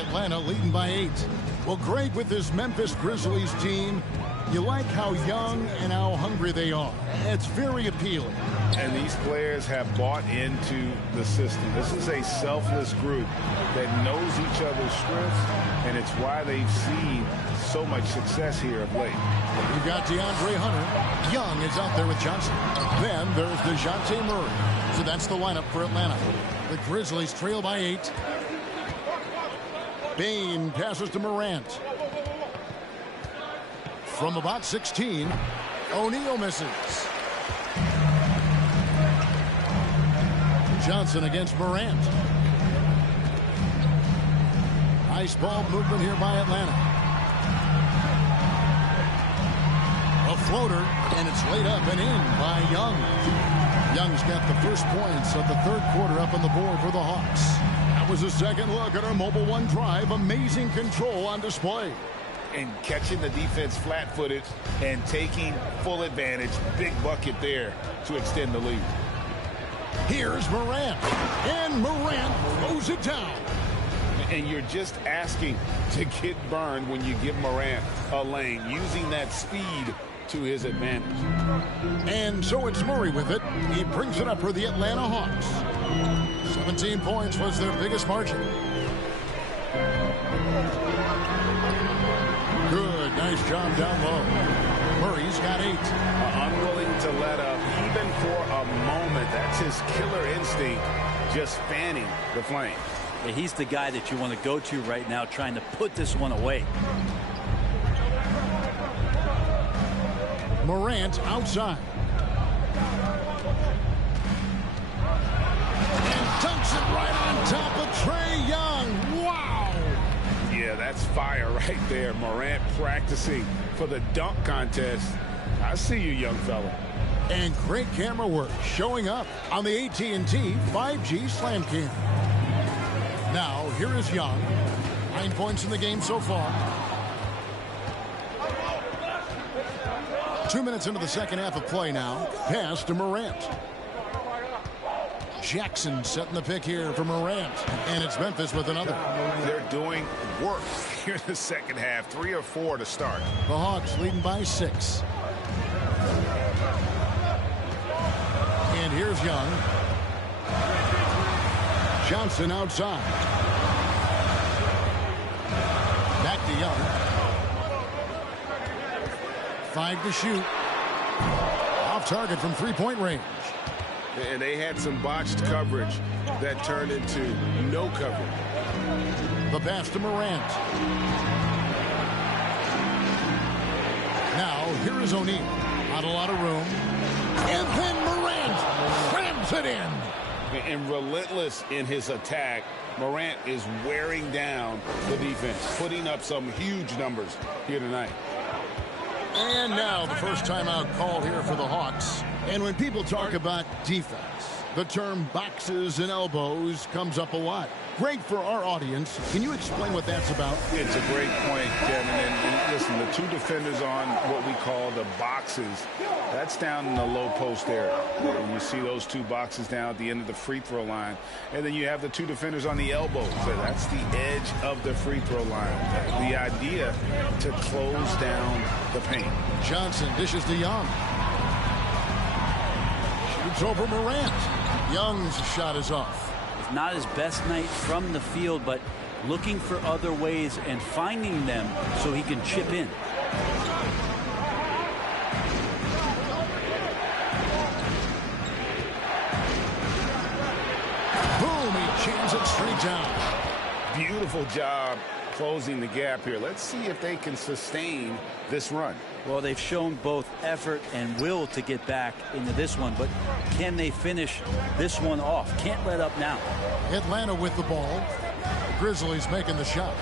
Atlanta leading by 8. Well, Greg, with this Memphis Grizzlies team, you like how young and how hungry they are. It's very appealing. And these players have bought into the system. This is a selfless group that knows each other's strengths, and it's why they've seen so much success here of late. You've got DeAndre Hunter. Young is out there with Johnson. Then there's DeJounte Murray. So that's the lineup for Atlanta. The Grizzlies trail by 8. Bane passes to Morant. From about 16, O'Neal misses. Johnson against Morant. Nice ball movement here by Atlanta. A floater, and it's laid up and in by Young. Young's got the first points of the third quarter up on the board for the Hawks. That was a second look at our Mobile One drive. Amazing control on display. And catching the defense flat-footed and taking full advantage. Big bucket there to extend the lead. Here's Morant. And Morant throws it down. And you're just asking to get burned when you give Morant a lane, using that speed to his advantage. And so it's Murray with it. He brings it up for the Atlanta Hawks. 17 points was their biggest margin. Good, nice job down low. Murray's got 8. Unwilling to let up, even for a moment. That's his killer instinct, just fanning the flame. Yeah, he's the guy that you want to go to right now, trying to put this one away. Morant outside. And dunks it right on top of Trae Young. Wow! Yeah, that's fire right there. Morant practicing for the dunk contest. I see you, young fella. And great camera work showing up on the AT&T 5G Slam Cam. Now, here is Young. 9 points in the game so far. 2 minutes into the second half of play now. Pass to Morant. Jackson setting the pick here for Morant. And it's Memphis with another. They're doing work here in the second half. 3 or 4 to start. The Hawks leading by 6. And here's Young. Johnson outside. Back to Young. 5 to shoot. Off target from three-point range. And they had some botched coverage that turned into no coverage. The pass to Morant. Now, here is O'Neal. Not a lot of room. And then Morant slams it in. And relentless in his attack, Morant is wearing down the defense, putting up some huge numbers here tonight. And now the first timeout call here for the Hawks. And when people talk about defense, the term boxes and elbows comes up a lot. Great for our audience. Can you explain what that's about? It's a great point, Kevin. And listen, the 2 defenders on what we call the boxes, that's down in the low post area. And you see those 2 boxes down at the end of the free throw line. And then you have the 2 defenders on the elbows. So that's the edge of the free throw line. The idea to close down the paint. Johnson dishes to Young. Shoots over Morant. Young's shot is off. Not his best night from the field, but looking for other ways and finding them so he can chip in. Boom, he jams it straight down. Beautiful job closing the gap here. Let's see if they can sustain this run. Well, they've shown both effort and will to get back into this one, but can they finish this one off? Can't let up now. Atlanta with the ball. The Grizzlies making the shot.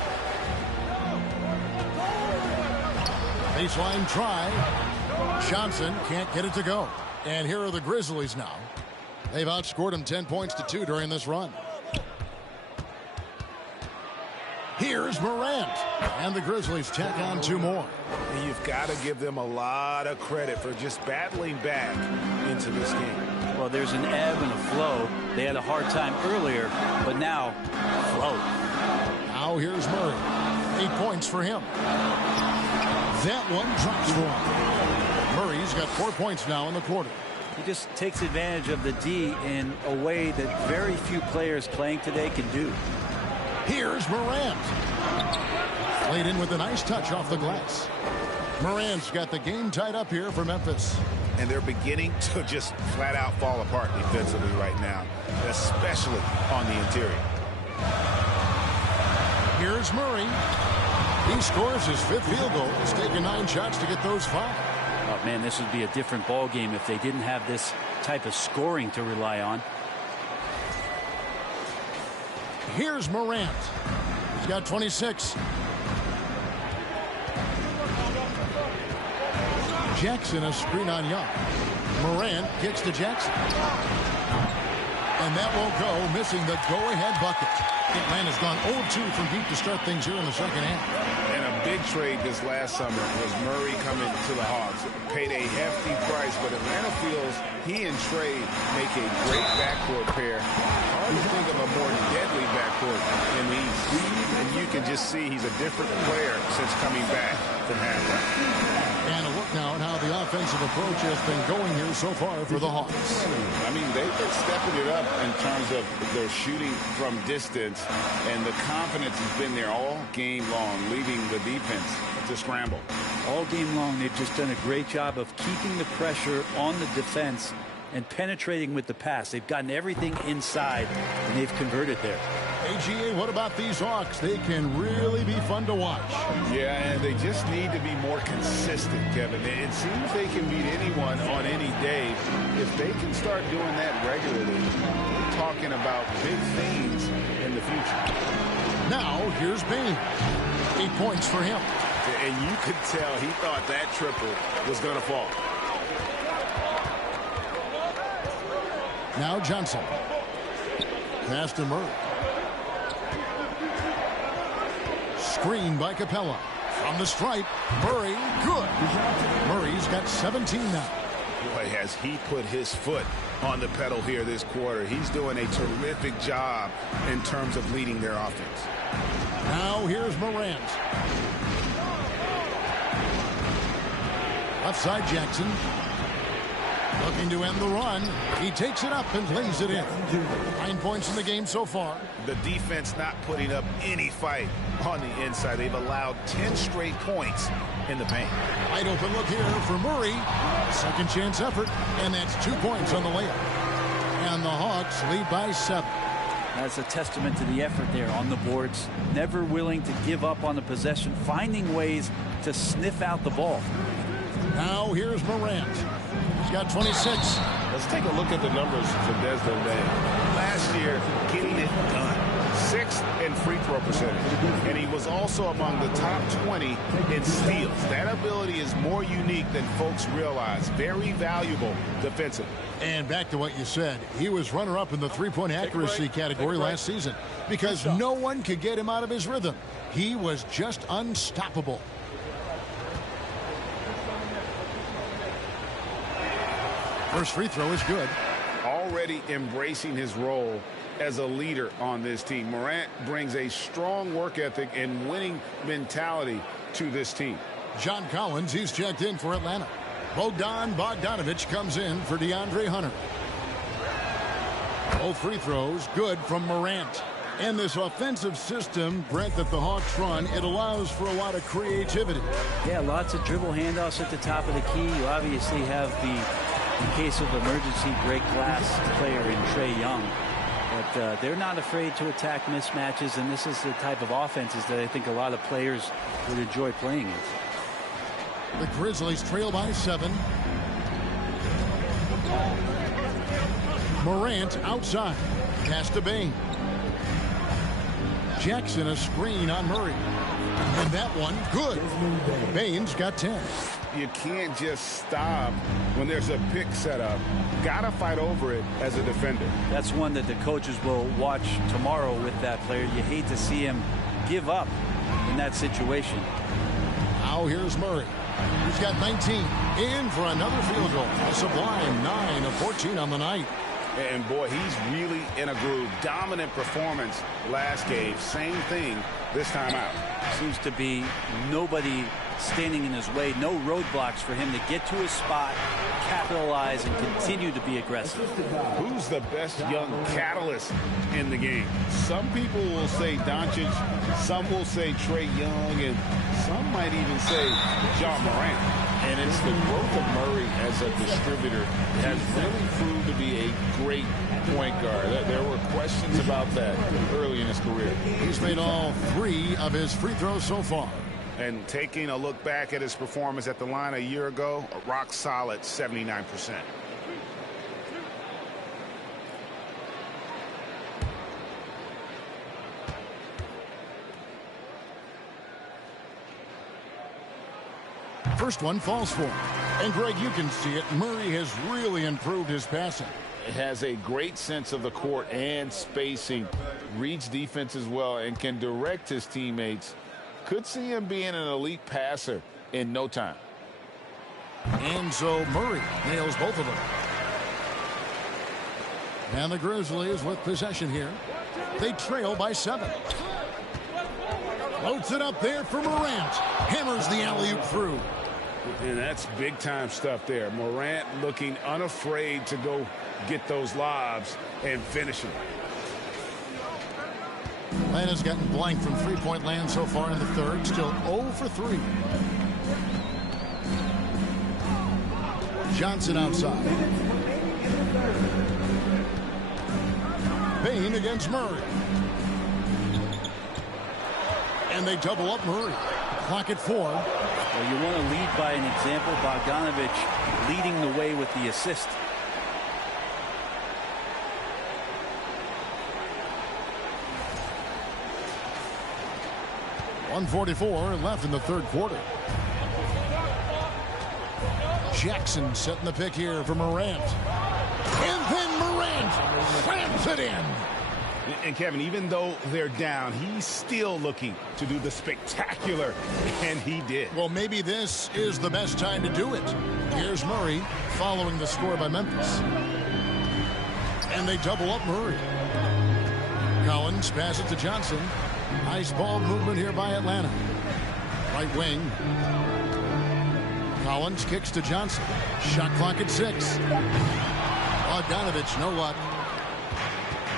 Baseline try. Johnson can't get it to go. And here are the Grizzlies now. They've outscored them 10 points to 2 during this run. Here's Morant. And the Grizzlies tack on 2 more. And you've got to give them a lot of credit for just battling back into this game. Well, there's an ebb and a flow. They had a hard time earlier, but now flow. Now Now here's Murray. 8 points for him. That one drops for him. Murray's got 4 points now in the quarter. He just takes advantage of the D in a way that very few players playing today can do. Here's Morant. Played in with a nice touch off the glass. Morant's got the game tied up here for Memphis. And they're beginning to just flat out fall apart defensively right now, especially on the interior. Here's Murray. He scores his 5th field goal. He's taken 9 shots to get those 5. Oh, man, this would be a different ball game if they didn't have this type of scoring to rely on. Here's Morant. He's got 26. Jackson a screen on Young. Morant kicks to Jackson. And that won't go, missing the go-ahead bucket. Atlanta's gone 0-2 from deep to start things here in the second half. And a big trade this last summer was Murray coming to the Hawks. Paid a hefty price, but Atlanta feels he and Trey make a great backcourt pair. Hard to think of a more deadly backcourt in the East. And you can just see he's a different player since coming back from halftime. And a look now at how the offensive approach has been going here so far for the Hawks. I mean, they've been stepping it up in terms of their shooting from distance, and the confidence has been there all game long, leaving the defense to scramble. All game long, they've just done a great job of keeping the pressure on the defense and penetrating with the pass. They've gotten everything inside, and they've converted there. AGA, what about these Hawks? They can really be fun to watch. Yeah, and they just need to be more consistent, Kevin. It seems they can beat anyone on any day. If they can start doing that regularly, we're talking about big things in the future. Now, here's Bain. 8 points for him. And you could tell he thought that triple was going to fall. Now Johnson. Pass to Murray. Screen by Capella. From the stripe, Murray, good. Murray's got 17 now. Boy, has he put his foot on the pedal here this quarter. He's doing a terrific job in terms of leading their offense. Now here's Morant. Left side Jackson. Looking to end the run. He takes it up and lays it in. 9 points in the game so far. The defense not putting up any fight on the inside. They've allowed 10 straight points in the paint. Wide open look here for Murray. Second chance effort, and that's 2 points on the layup. And the Hawks lead by 7. That's a testament to the effort there on the boards. Never willing to give up on the possession, finding ways to sniff out the ball. Now here's Morant. He's got 26. Let's take a look at the numbers for Desmond Bain. Last year, getting it done. 6th in free throw percentage. And he was also among the top 20 in steals. That ability is more unique than folks realize. Very valuable defensively. And back to what you said, he was runner-up in the three-point accuracy category last season because no one could get him out of his rhythm. He was just unstoppable. First free throw is good. Already embracing his role as a leader on this team. Morant brings a strong work ethic and winning mentality to this team. John Collins, he's checked in for Atlanta. Bogdan Bogdanović comes in for DeAndre Hunter. Both free throws good from Morant. And this offensive system, Brent, that the Hawks run, it allows for a lot of creativity. Yeah, lots of dribble handoffs at the top of the key. You obviously have the, in case of emergency, break glass player in Trae Young. But they're not afraid to attack mismatches, and this is the type of offenses that I think a lot of players would enjoy playing in. The Grizzlies trail by 7. Morant outside. Pass to Bain. Jackson a screen on Murray. And that one, good. Bain's got 10. You can't just stop when there's a pick set up. Gotta fight over it as a defender. That's one that the coaches will watch tomorrow with that player. You hate to see him give up in that situation. Now here's Murray. He's got 19. In for another field goal. A sublime 9 of 14 on the night. And boy, he's really in a groove. Dominant performance last game. Same thing this time out. Seems to be nobody standing in his way. No roadblocks for him to get to his spot, capitalize, and continue to be aggressive. Who's the best young catalyst in the game? Some people will say Doncic, some will say Trae Young, and some might even say John Morant. And it's the growth of Murray as a distributor has really proved to be a great point guard. There were questions about that early in his career. He's made all 3 of his free throws so far. And taking a look back at his performance at the line a year ago, a rock solid 79%. First one falls for him. And, Greg, you can see it. Murray has really improved his passing. Has a great sense of the court and spacing, reads defense as well, and can direct his teammates. Could see him being an elite passer in no time. And so Murray nails both of them. And the Grizzlies with possession here. They trail by 7. Floats it up there for Morant. Hammers the alley-oop through. And that's big-time stuff there. Morant looking unafraid to go get those lobs and finish them. Atlanta's gotten blank from three-point land so far in the third. Still 0 for 3. Johnson outside. Payne against Murray. And they double up Murray. Clock at 4. Well, you want to lead by an example. Bogdanovich leading the way with the assist. .144 left in the third quarter. Jackson setting the pick here for Morant. And then Morant slams it in. And Kevin, even though they're down, he's still looking to do the spectacular, and he did. Well, maybe this is the best time to do it. Here's Murray following the score by Memphis. And they double up Murray. Collins passes to Johnson. Nice ball movement here by Atlanta. Right wing. Collins kicks to Johnson. Shot clock at 6. Bogdanovich, no luck.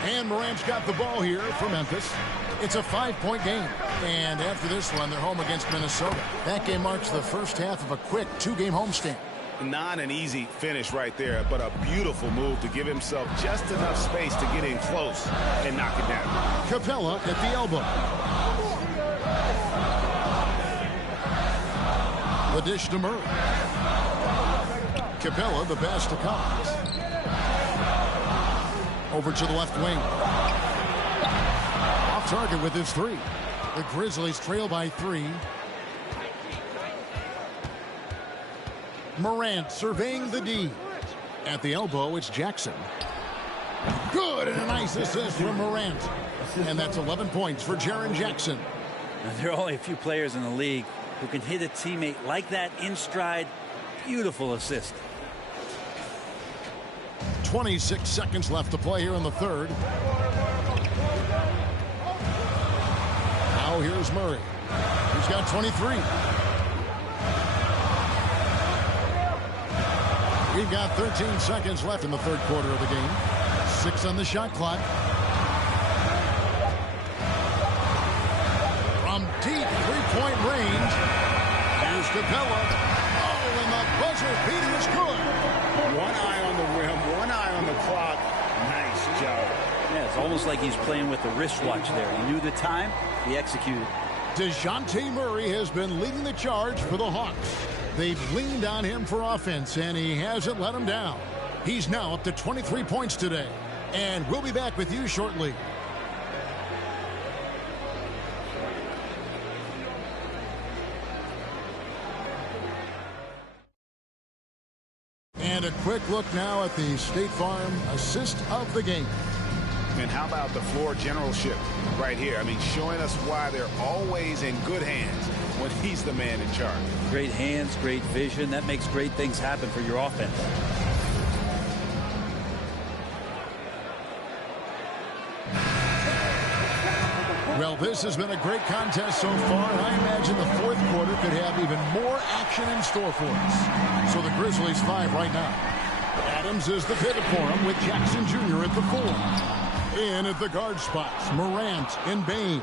And Morant's got the ball here for Memphis. It's a 5-point game. And after this one, they're home against Minnesota. That game marks the first half of a quick 2-game homestand. Not an easy finish right there, but a beautiful move to give himself just enough space to get in close and knock it down. Capella at the elbow. The dish to Murray. Capella, the pass to Collins. Over to the left wing. Off target with his 3. The Grizzlies trail by 3. Morant surveying the D. At the elbow, it's Jackson. Good, and a nice assist from Morant. And that's 11 points for Jaren Jackson. Now, there are only a few players in the league who can hit a teammate like that in stride. Beautiful assist. 26 seconds left to play here in the third. Now here's Murray. He's got 23. We've got 13 seconds left in the third quarter of the game. 6 on the shot clock. From deep three-point range, here's Capella. Oh, and the buzzer beater is good. One eye on the rim, one eye on the clock. Nice job. Yeah, it's almost like he's playing with the wristwatch there. He knew the time, he executed. DeJounte Murray has been leading the charge for the Hawks. They've leaned on him for offense, and he hasn't let them down. He's now up to 23 points today. And we'll be back with you shortly. And a quick look now at the State Farm assist of the game. And how about the floor generalship right here? I mean, showing us why they're always in good hands when he's the man in charge. Great hands, great vision. That makes great things happen for your offense. Well, this has been a great contest so far, and I imagine the fourth quarter could have even more action in store for us. So the Grizzlies 5 right now. Adams is the pivot for him with Jackson Jr. at the 4. In at the guard spots, Morant and Bain.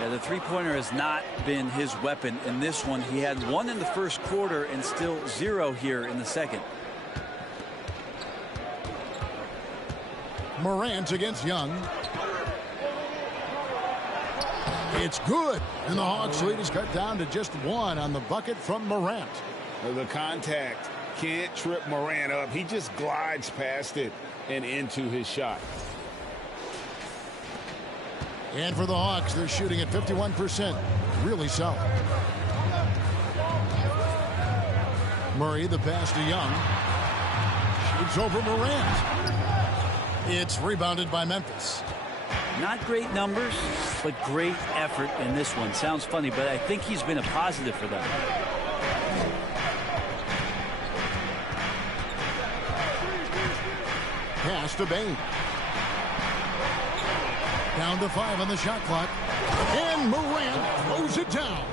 Yeah, the three-pointer has not been his weapon in this one. He had 1 in the first quarter and still 0 here in the second. Morant against Young. It's good, and the Hawks lead is cut down to just 1 on the bucket from Morant. The contact can't trip Morant up. He just glides past it and into his shot. And for the Hawks, they're shooting at 51%. Really solid. Murray, the pass to Young. Shoots over Morant. It's rebounded by Memphis. Not great numbers, but great effort in this one. Sounds funny, but I think he's been a positive for them. Pass to Bain. Down to 5 on the shot clock. And Morant throws it down.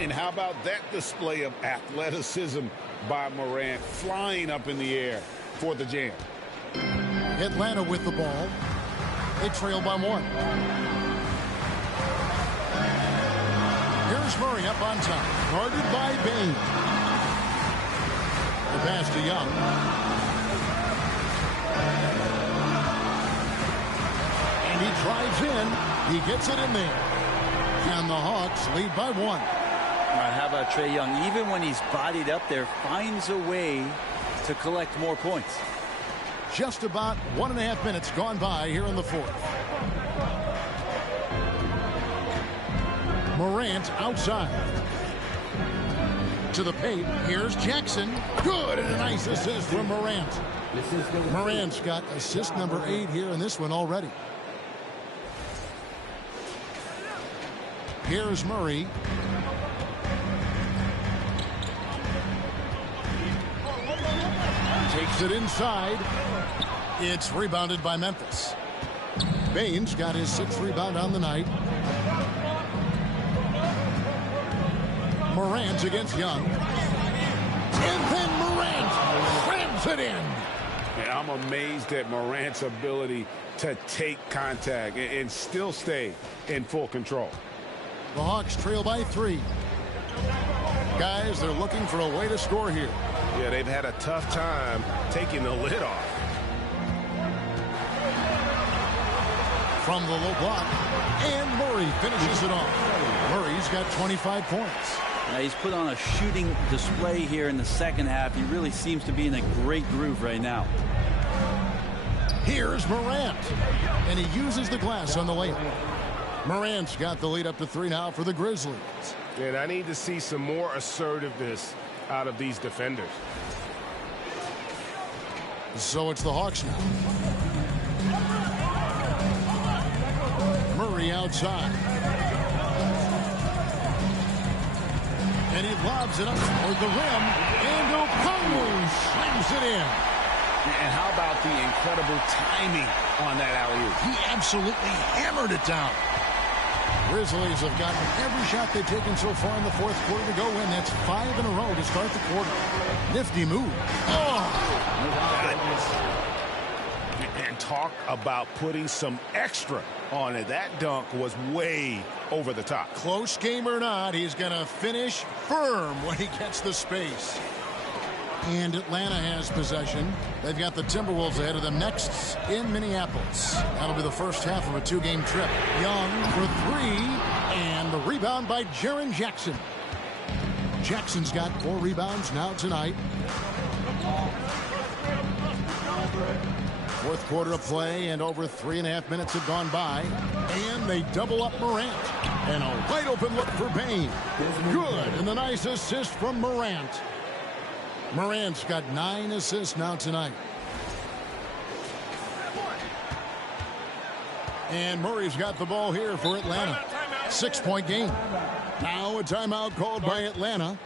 And how about that display of athleticism by Morant, flying up in the air for the jam. Atlanta with the ball. They trail by 1. Here's Murray up on top. Guarded by Bain. The pass to Young. And he drives in. He gets it in there. And the Hawks lead by 1. All right, how about Trae Young? Even when he's bodied up there, finds a way to collect more points. Just about 1.5 minutes gone by here in the fourth. Morant outside. To the paint. Here's Jackson. Good, and a nice assist from Morant. Morant's got assist number 8 here in this one already. Here's Murray. Takes it inside. It's rebounded by Memphis. Bain's got his 6th rebound on the night. Morant against Young. And then Morant slams it in. Yeah, I'm amazed at Morant's ability to take contact and still stay in full control. The Hawks trail by 3. Guys, they're looking for a way to score here. Yeah, they've had a tough time taking the lid off. From the low block, and Murray finishes it off. Murray's got 25 points. Now he's put on a shooting display here in the second half. He really seems to be in a great groove right now. Here's Morant, and he uses the glass on the layup. Morant's got the lead up to 3 now for the Grizzlies. And I need to see some more assertiveness out of these defenders. So it's the Hawks now. Murray outside. And he lobs it up toward the rim. And O'Connell slams it in. And how about the incredible timing on that alley-oop? He absolutely hammered it down. Grizzlies have gotten every shot they've taken so far in the fourth quarter to go in. That's 5 in a row to start the quarter. Nifty move. And talk about putting some extra on it. That dunk was way over the top. Close game or not, he's going to finish firm when he gets the space. And Atlanta has possession. They've got the Timberwolves ahead of them next in Minneapolis. That'll be the first half of a 2-game trip. Young for 3, and the rebound by Jaren Jackson. Jackson's got 4 rebounds now tonight. Fourth quarter of play, and over 3.5 minutes have gone by. And they double up Morant. And a wide open look for Bain. Good, and the nice assist from Morant. Morant's got 9 assists now tonight. And Murray's got the ball here for Atlanta. 6-point game. Now a timeout called by Atlanta.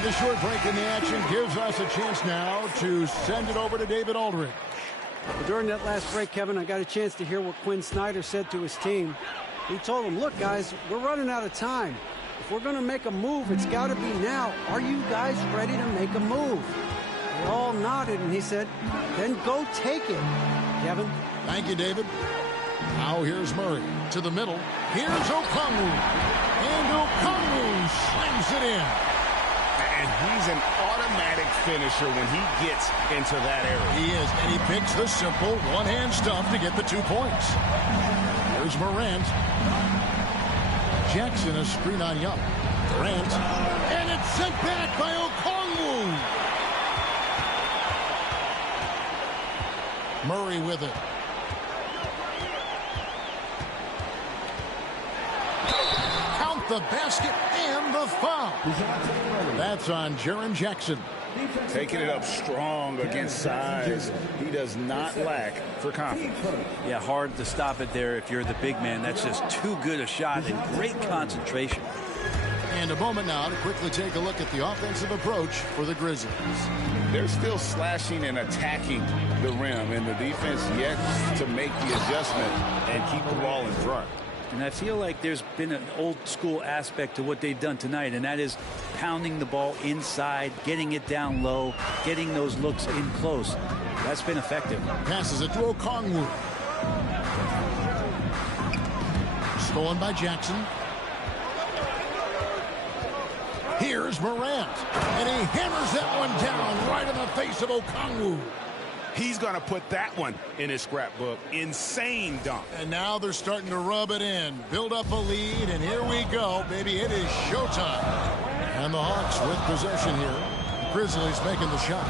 With a short break in the action gives us a chance now to send it over to David Aldridge. Well, during that last break, Kevin, I got a chance to hear what Quinn Snyder said to his team. He told them, look, guys, we're running out of time. If we're going to make a move, it's got to be now. Are you guys ready to make a move? They all nodded, and he said, then go take it. Kevin? Thank you, David. Now here's Murray to the middle. Here's Okongwu. And Okongwu slams it in. And he's an automatic finisher when he gets into that area. He is, and he picks the simple one-hand stuff to get the 2 points. Here's Morant. Jackson a screen on Young. Durant. And it's sent back by Okongwu. Murray with it. Count the basket and the foul. That's on Jaren Jackson. Taking it up strong against size. He does not lack for confidence. Yeah, hard to stop it there if you're the big man. That's just too good a shot and great concentration. And a moment now to quickly take a look at the offensive approach for the Grizzlies. They're still slashing and attacking the rim, and the defense yet to make the adjustment and keep the ball in front. And I feel like there's been an old school aspect to what they've done tonight, and that is pounding the ball inside, getting it down low, getting those looks in close. That's been effective. Passes it to Okongwu. Stolen by Jackson. Here's Morant. And he hammers that one down right in the face of Okongwu. He's going to put that one in his scrapbook. Insane dunk. And now they're starting to rub it in. Build up a lead, and here we go, baby. It is showtime. And the Hawks with possession here. The Grizzlies making the shot.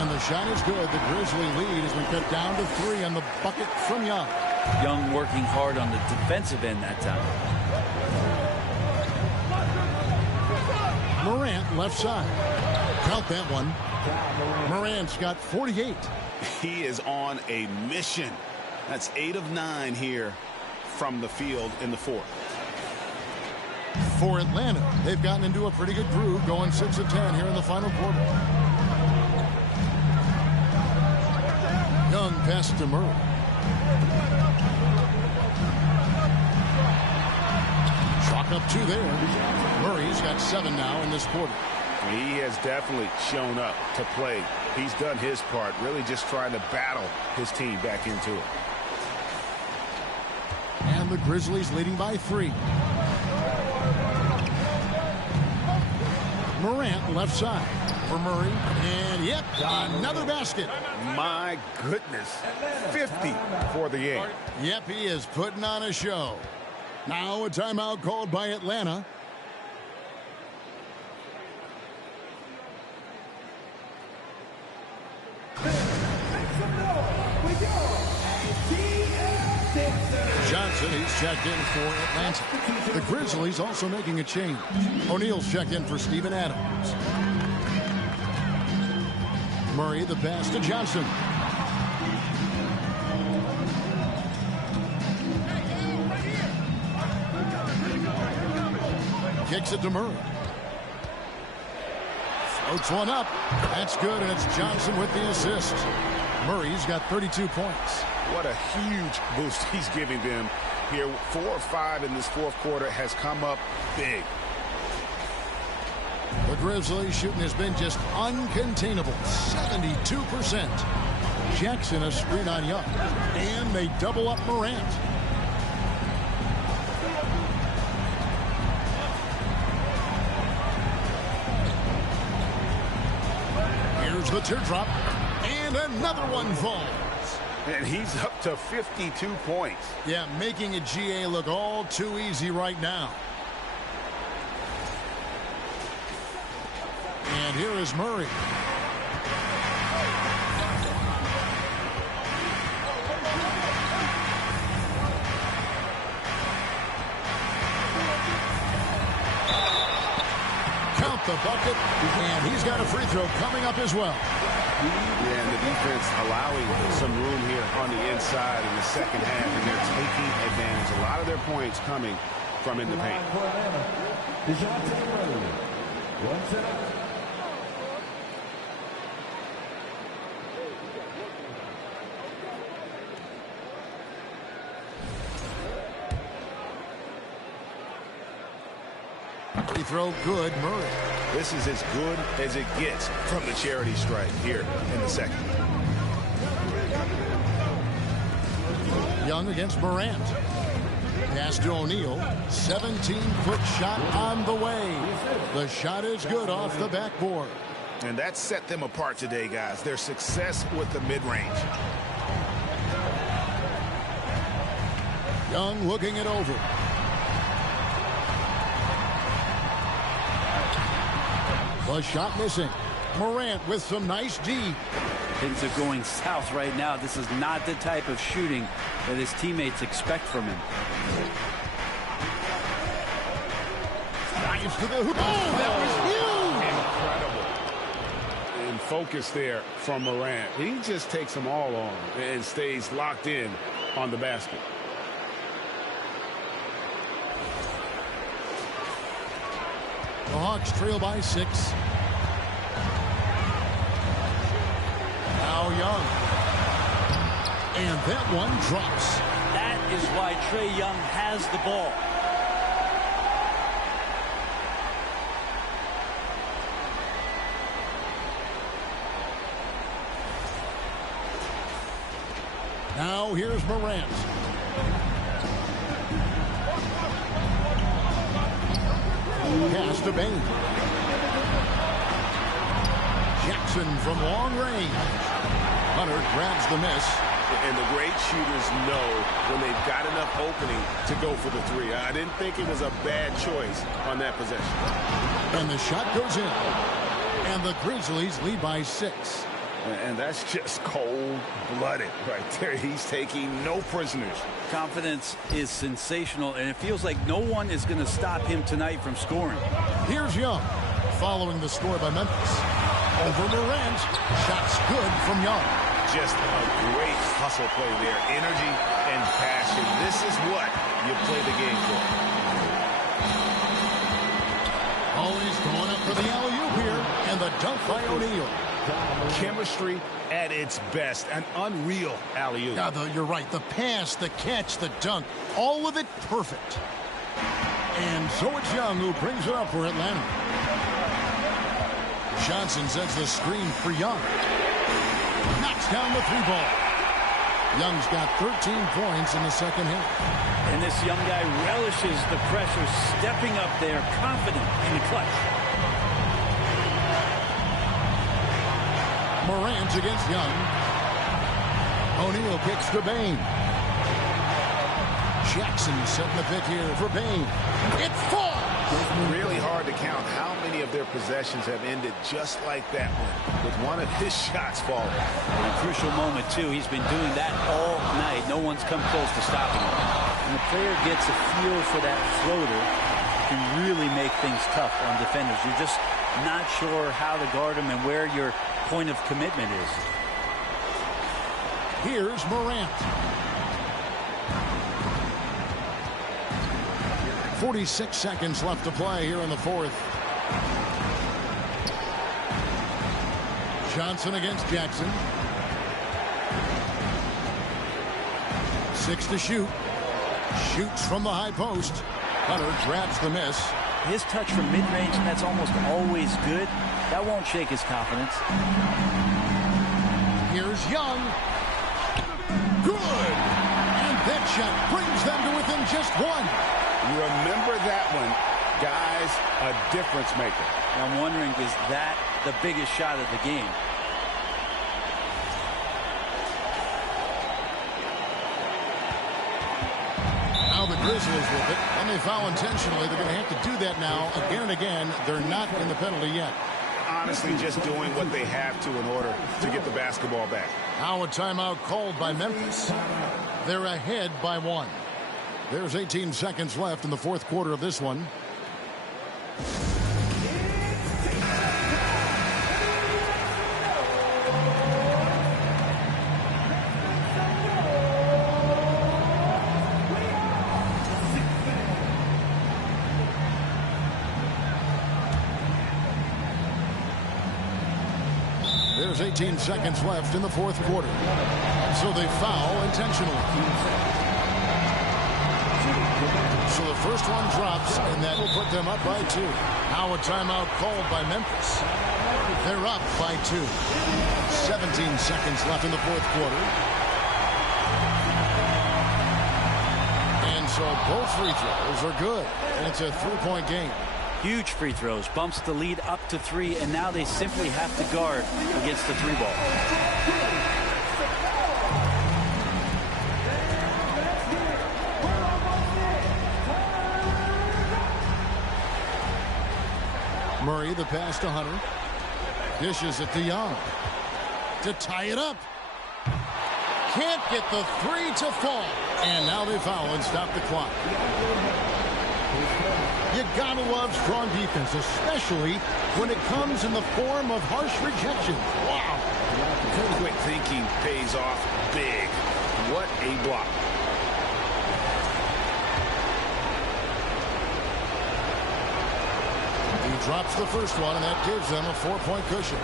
And the shot is good. The Grizzly lead has been cut down to 3 on the bucket from Young. Young working hard on the defensive end that time. Morant left side. Count that one. Morant's got 48. He is on a mission. That's 8 of 9 here from the field in the fourth. For Atlanta, they've gotten into a pretty good groove, going 6 of 10 here in the final quarter. Young pass to Murray. Chalk up 2 there. Murray's got 7 now in this quarter. He has definitely shown up to play. He's done his part, really just trying to battle his team back into it. And the Grizzlies leading by 3. Morant left side for Murray. And yep, another basket. My goodness. 50 for the game. Yep, he is putting on a show. Now a timeout called by Atlanta. Johnson, he's checked in for Atlanta. The Grizzlies also making a change. O'Neal's checked in for Steven Adams. Murray the pass to Johnson. Kicks it to Murray. Floats one up. That's good, and it's Johnson with the assist. Murray's got 32 points. What a huge boost he's giving them here. 4 or 5 in this fourth quarter has come up big. The Grizzlies shooting has been just uncontainable. 72%. Jackson a screen on Young. And they double up Morant. Here's the teardrop. And another one falls. And he's up to 52 points. Yeah, making a GA look all too easy right now. And here is Murray. Count the bucket, and he's got a free throw coming up as well. Yeah, and the defense allowing some room here on the inside in the second half, and they're taking advantage. A lot of their points coming from in the paint. Free throw good, Murray. This is as good as it gets from the charity stripe here in the second. Young against Morant. Pass to O'Neal. 17-foot shot on the way. The shot is good off the backboard. And that set them apart today, guys. Their success with the mid-range. Young looking it over. The shot missing. Morant with some nice D. Things are going south right now. This is not the type of shooting that his teammates expect from him. Drives to the hoop. Oh, that was Incredible. And focus there from Morant. He just takes them all on and stays locked in on the basket. The Hawks trail by 6. Now Young. And that one drops. That is why Trae Young has the ball. Now here's Morant. Pass to Bain. Jackson from long range. Hunter grabs the miss. And the great shooters know when they've got enough opening to go for the three. I didn't think it was a bad choice on that possession. And the shot goes in. And the Grizzlies lead by 6. And that's just cold-blooded right there. He's taking no prisoners. Confidence is sensational, and it feels like no one is going to stop him tonight from scoring. Here's Young, following the score by Memphis. Over Morant. Shots good from Young. Just a great hustle play there. Energy and passion. This is what you play the game for. Always going up for the alley-oop here. And the dunk by O'Neal. Chemistry at its best. An unreal alley-oop. Yeah, you're right. The pass, the catch, the dunk. All of it perfect. And so it's Young who brings it up for Atlanta. Johnson sets the screen for Young. Knocks down the 3-ball. Young's got 13 points in the second half. And this young guy relishes the pressure, stepping up there, confident in the clutch. Morant against Young. O'Neal kicks to Bain. Jackson setting the pick here for Bain. It falls! Really hard to count how many of their possessions have ended just like that one, with one of his shots falling. A crucial moment, too. He's been doing that all night. No one's come close to stopping him. When the player gets a feel for that floater, it can really make things tough on defenders. You're just not sure how to guard him and where your point of commitment is. Here's Morant. 46 seconds left to play here in the fourth. Johnson against Jackson. 6 to shoot. Shoots from the high post. Hunter grabs the miss. His touch from mid-range, that's almost always good. That won't shake his confidence. Here's Young. Good! And that shot brings them to within just 1. Remember that one, guys, a difference maker. I'm wondering, is that the biggest shot of the game? Now the Grizzlies with it, and they foul intentionally. They're going to have to do that now again and again. They're not in the penalty yet. Honestly, just doing what they have to in order to get the basketball back. Now a timeout called by Memphis. They're ahead by 1. There's 18 seconds left in the fourth quarter of this one. There's 18 seconds left in the fourth quarter. So they foul intentionally. So the first one drops, and that will put them up by 2. Now a timeout called by Memphis. They're up by 2. 17 seconds left in the fourth quarter. And so both free throws are good. And it's a 3-point game. Huge free throws, bumps the lead up to 3, and now they simply have to guard against the 3 ball. Murray, the pass to Hunter. Dishes it to Young to tie it up. Can't get the 3 to fall. And now they foul and stop the clock. You gotta love strong defense, especially when it comes in the form of harsh rejection. Wow. Quick thinking pays off big. What a block. He drops the first one, and that gives them a 4-point cushion.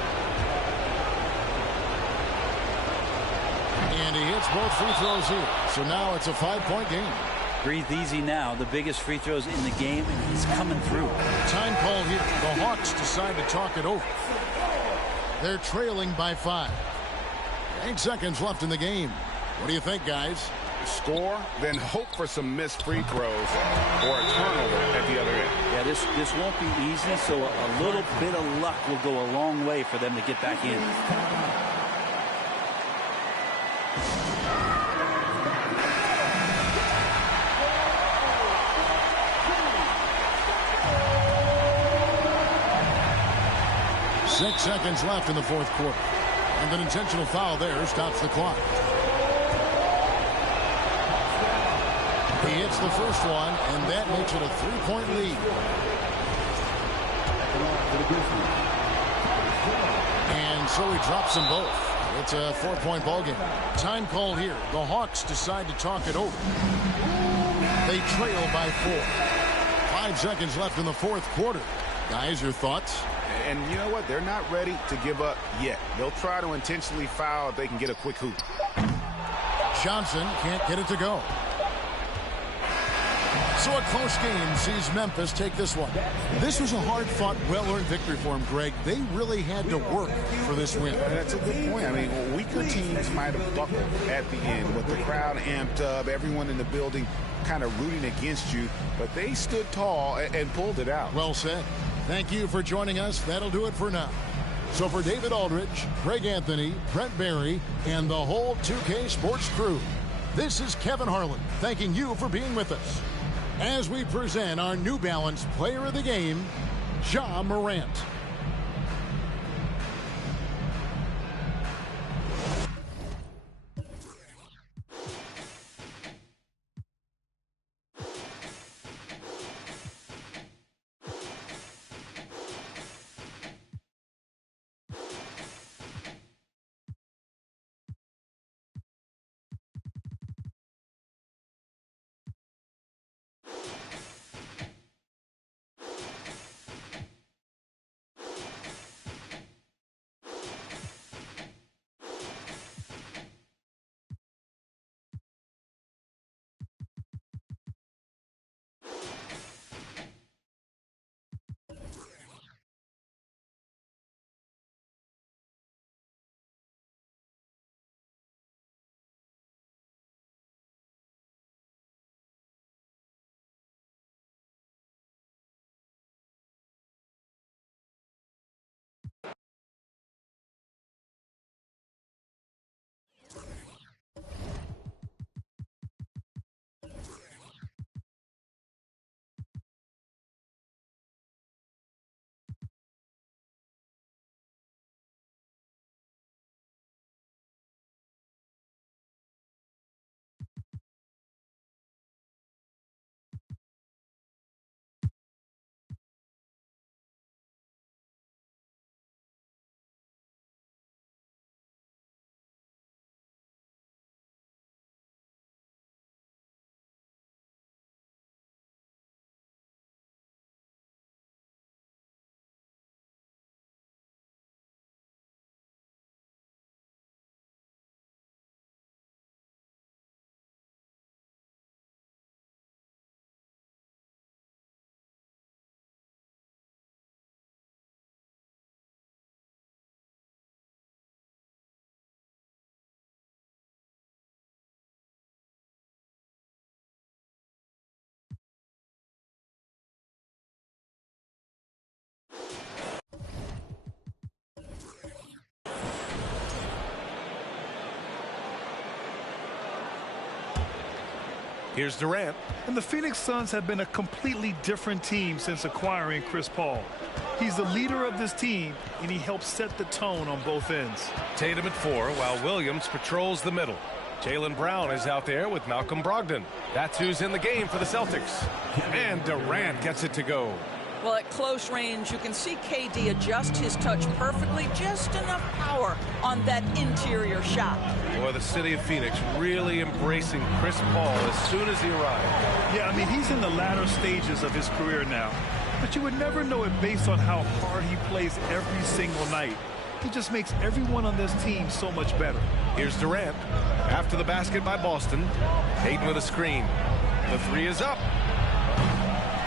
And he hits both free throws here. So now it's a 5-point game. Breathe easy now. The biggest free throws in the game, and he's coming through. Time call here. The Hawks decide to talk it over. They're trailing by 5. 8 seconds left in the game. What do you think, guys? Score, then hope for some missed free throws or a turnover at the other end. Yeah, this won't be easy, so a little bit of luck will go a long way for them to get back in. Six seconds left in the fourth quarter. And an intentional foul there stops the clock. He hits the first one, and that makes it a 3-point lead. And so he drops them both. It's a 4-point ball game. Time call here. The Hawks decide to talk it over. They trail by 4. 5 seconds left in the fourth quarter. Guys, your thoughts? And you know what? They're not ready to give up yet. They'll try to intentionally foul if they can get a quick hoop. Johnson can't get it to go. So a close game sees Memphis take this one. This was a hard-fought, well-earned victory for them, Greg. They really had to work for this win. That's a good point. I mean, weaker teams might have buckled at the end with the crowd amped up, everyone in the building kind of rooting against you, but they stood tall and pulled it out. Well said. Thank you for joining us. That'll do it for now. So for David Aldridge, Greg Anthony, Brent Barry, and the whole 2K Sports crew, this is Kevin Harlan thanking you for being with us as we present our New Balance Player of the Game, Ja Morant. Here's Durant. And the Phoenix Suns have been a completely different team since acquiring Chris Paul. He's the leader of this team, and he helps set the tone on both ends. Tatum at 4, while Williams patrols the middle. Jaylen Brown is out there with Malcolm Brogdon. That's who's in the game for the Celtics. And Durant gets it to go. Well, at close range, you can see KD adjust his touch perfectly, just enough power on that interior shot. Boy, the city of Phoenix really embracing Chris Paul as soon as he arrived. Yeah, I mean, he's in the latter stages of his career now. But you would never know it based on how hard he plays every single night. He just makes everyone on this team so much better. Here's Durant. After the basket by Boston. Hayden with a screen. The 3 is up.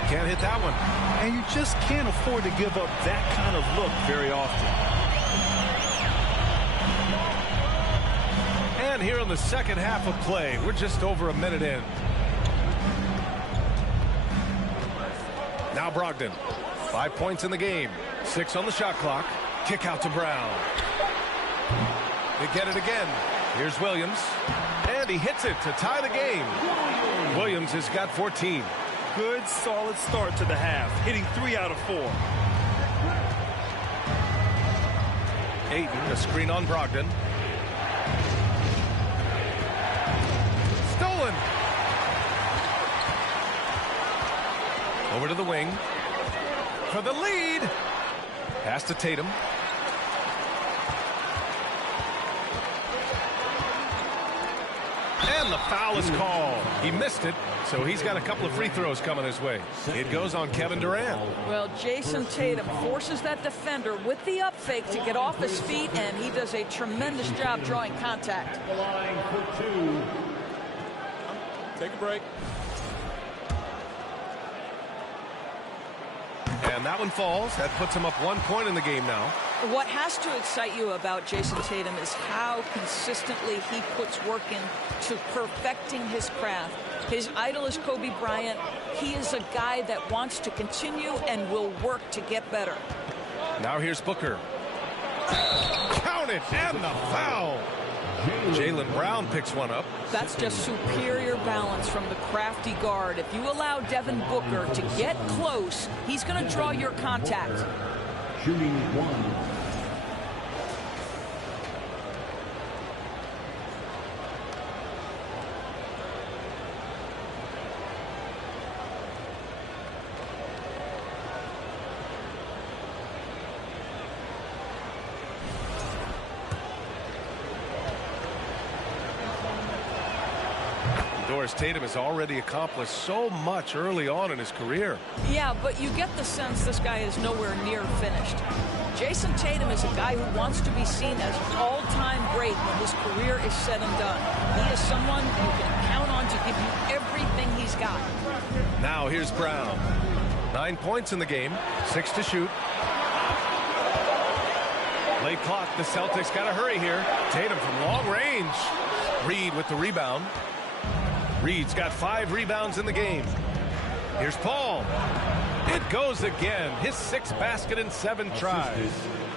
Can't hit that one. And you just can't afford to give up that kind of look very often. And here in the second half of play, we're just over a minute in. Now Brogdon. 5 points in the game. 6 on the shot clock. Kick out to Brown. They get it again. Here's Williams. And he hits it to tie the game. Williams has got 14. Good, solid start to the half, hitting 3 out of 4. Ayton, a screen on Brogdon. Stolen. Over to the wing. For the lead. Pass to Tatum. And the foul is called. He missed it, so he's got a couple of free throws coming his way. It goes on Kevin Durant. Well, Jason Tatum forces that defender with the up fake to get off his feet, and he does a tremendous job drawing contact. Take a break. And that one falls. That puts him up 1 point in the game now. What has to excite you about Jason Tatum is how consistently he puts work into perfecting his craft. His idol is Kobe Bryant. He is a guy that wants to continue and will work to get better. Now here's Booker. Count it, and the foul. Jaylen Brown picks one up. That's just superior balance from the crafty guard. If you allow Devin Booker to get close, he's going to draw your contact. Shooting 1. Tatum has already accomplished so much early on in his career. Yeah, but you get the sense this guy is nowhere near finished. Jason Tatum is a guy who wants to be seen as an all-time great when his career is said and done. He is someone you can count on to give you everything he's got. Now here's Brown. 9 points in the game, 6 to shoot. Late clock, the Celtics got to hurry here. Tatum from long range. Reed with the rebound. Reed's got 5 rebounds in the game. Here's Paul. It goes again. His 6th basket in 7 tries.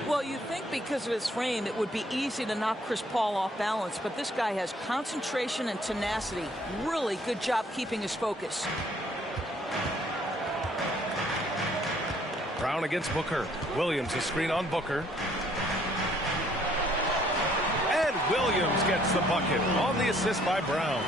Well, you think because of his frame it would be easy to knock Chris Paul off balance, but this guy has concentration and tenacity. Really good job keeping his focus. Brown against Booker. Williams a screen on Booker. Williams gets the bucket on the assist by Brown.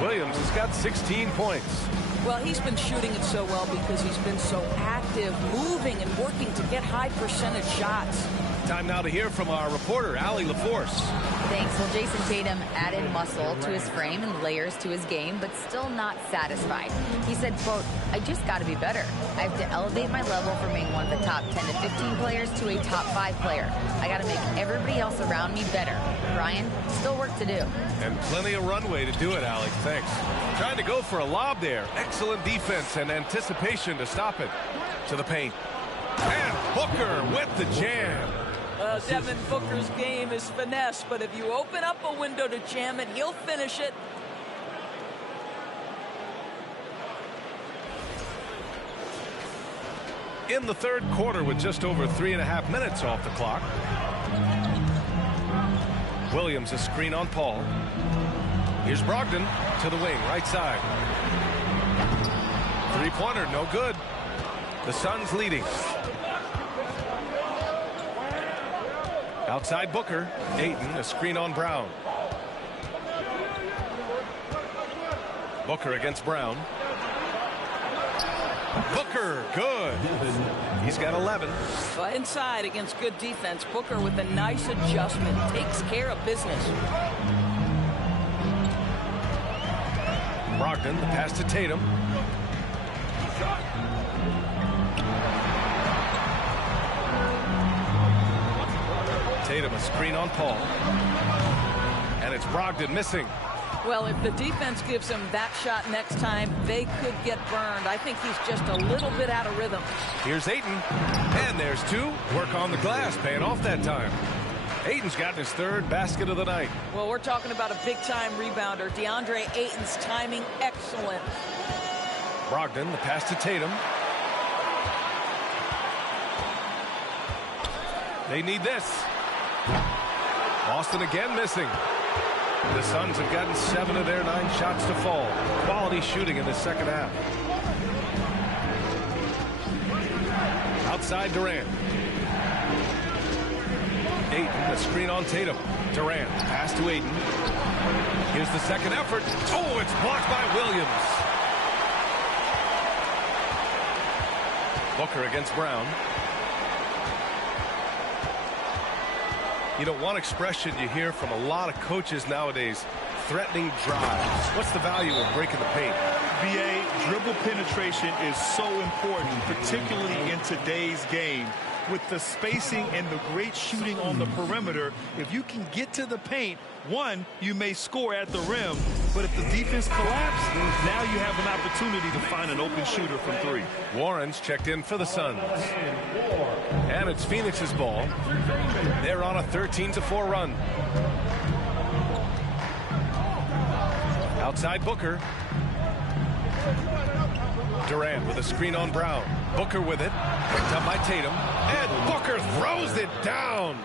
Williams has got 16 points. Well, he's been shooting it so well because he's been so active, moving and working to get high percentage shots. Time now to hear from our reporter, Allie LaForce. Thanks. Well, Jason Tatum added muscle to his frame and layers to his game, but still not satisfied. He said, quote, "I just got to be better. I have to elevate my level from being one of the top 10 to 15 players to a top 5 player. I got to make everybody else around me better. Brian, still work to do." And plenty of runway to do it, Allie. Thanks. Trying to go for a lob there. Excellent defense and anticipation to stop it. To the paint. And Booker with the jam. Devin Booker's game is finesse, but if you open up a window to jam it, he'll finish it. In the third quarter with just over 3.5 minutes off the clock. Williams a screen on Paul. Here's Brogdon to the wing, right side. Three-pointer, no good. The Suns leading. Outside Booker. Ayton, a screen on Brown. Booker against Brown. Booker, good. He's got 11. Well, inside against good defense, Booker with a nice adjustment. Takes care of business. Brogdon, the pass to Tatum. Tatum, a screen on Paul. And it's Brogdon missing. Well, if the defense gives him that shot next time, they could get burned. I think he's just a little bit out of rhythm. Here's Ayton. And there's two. Work on the glass, paying off that time. Ayton's got his third basket of the night. Well, we're talking about a big-time rebounder. DeAndre Ayton's timing, excellent. Brogdon, the pass to Tatum. They need this. Boston again missing. The Suns have gotten 7 of their 9 shots to fall. Quality shooting in the second half. Outside Durant. Ayton, a screen on Tatum. Durant, pass to Ayton. Here's the second effort. Oh, it's blocked by Williams. Booker against Brown. You know, one expression you hear from a lot of coaches nowadays, threatening drives. What's the value of breaking the paint? BA, dribble penetration is so important, particularly in today's game. With the spacing and the great shooting on the perimeter, if you can get to the paint, one, you may score at the rim, but if the defense collapses, now you have an opportunity to find an open shooter from 3. Warren's checked in for the Suns. And it's Phoenix's ball. They're on a 13-4 run. Outside Booker. Durant with a screen on Brown. Booker with it. Picked up by Tatum. And Booker throws it down.